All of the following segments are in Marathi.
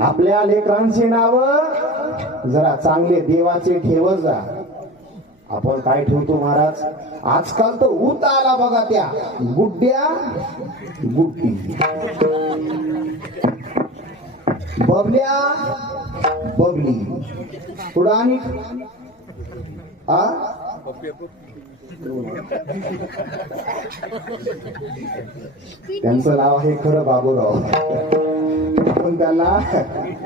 आपल्या लेकरांची नाव जरा चांगले देवाचे ठेवत जा. आपण काय ठेवतो महाराज? आजकाल तर ऊत आला बघा त्या. गुड्ड्या गुड्डी. बबल्या बबली. पुढं आणि? आ? त्यांचं नाव आहे खरं बाबूराव. त्याला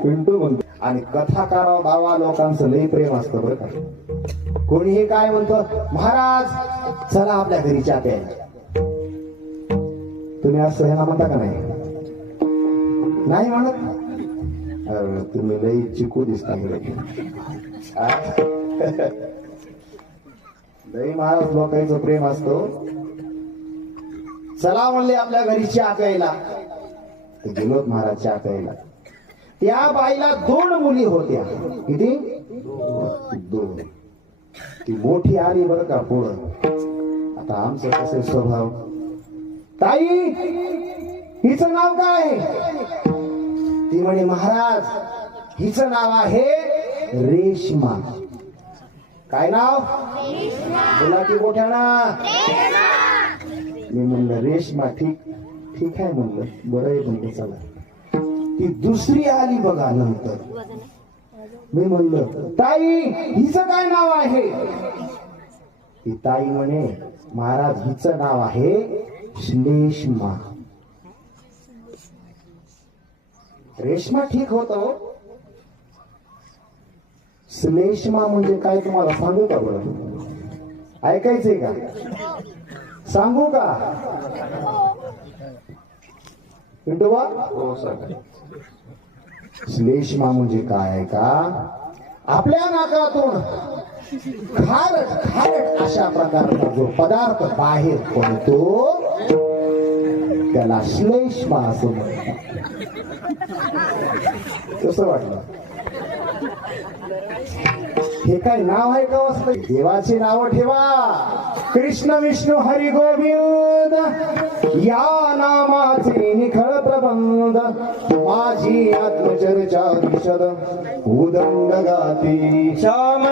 पिंटू म्हणतो. आणि कथाकारा बाबा लोकांचं लई प्रेम असतं बरं का. कोणीही काय म्हणतो महाराज चला आपल्या घरी चा प्यायला. तुम्ही आज सहना म्हणता का नाही? नाही म्हणत? तुम्ही लई चिकू दिसता लई महाराज लोकांचं प्रेम असतो. चला म्हणले आपल्या घरी चा प्यायला. तर गेलोत महाराज चहा प्यायला त्या बाईला दोन मुली होत्या. किती? दोन. ती मोठी आली बरं का पुढं आता आमचं कसे स्वभाव? ताई हिचं नाव काय? ती म्हणे महाराज हिचं नाव आहे रेशमा. काय नाव? गुलाटी मोठ्याना मी म्हणलं रेशमा ठीक. ठीक आहे म्हणलं. बरं आहे म्हणलं चला. ती दुसरी आली बघा नंतर. मी म्हणलं ताई हिचं काय नाव आहे? ती ताई म्हणे महाराज हिचं नाव आहे श्लेष्मा. रेशमा ठीक होत हो. श्लेष्मा म्हणजे काय तुम्हाला सांगू का बरं? ऐकायचंय का? सांगू का? पिंटोबा हो श्लेष्मा म्हणजे काय आहे का? आपल्या नाकातून खारट खारट अशा प्रकारचा जो पदार्थ बाहेर पडतो त्याला श्लेष्मा असं म्हणतात. कसं वाटलं? हे काय नाव आहे का असलं देवाचे नाव ठेवा. कृष्ण विष्णू हरी गोविंद या नामाचे निखळ प्रबंध माझी आत्मचर्चा विशद उदंड गाती श्याम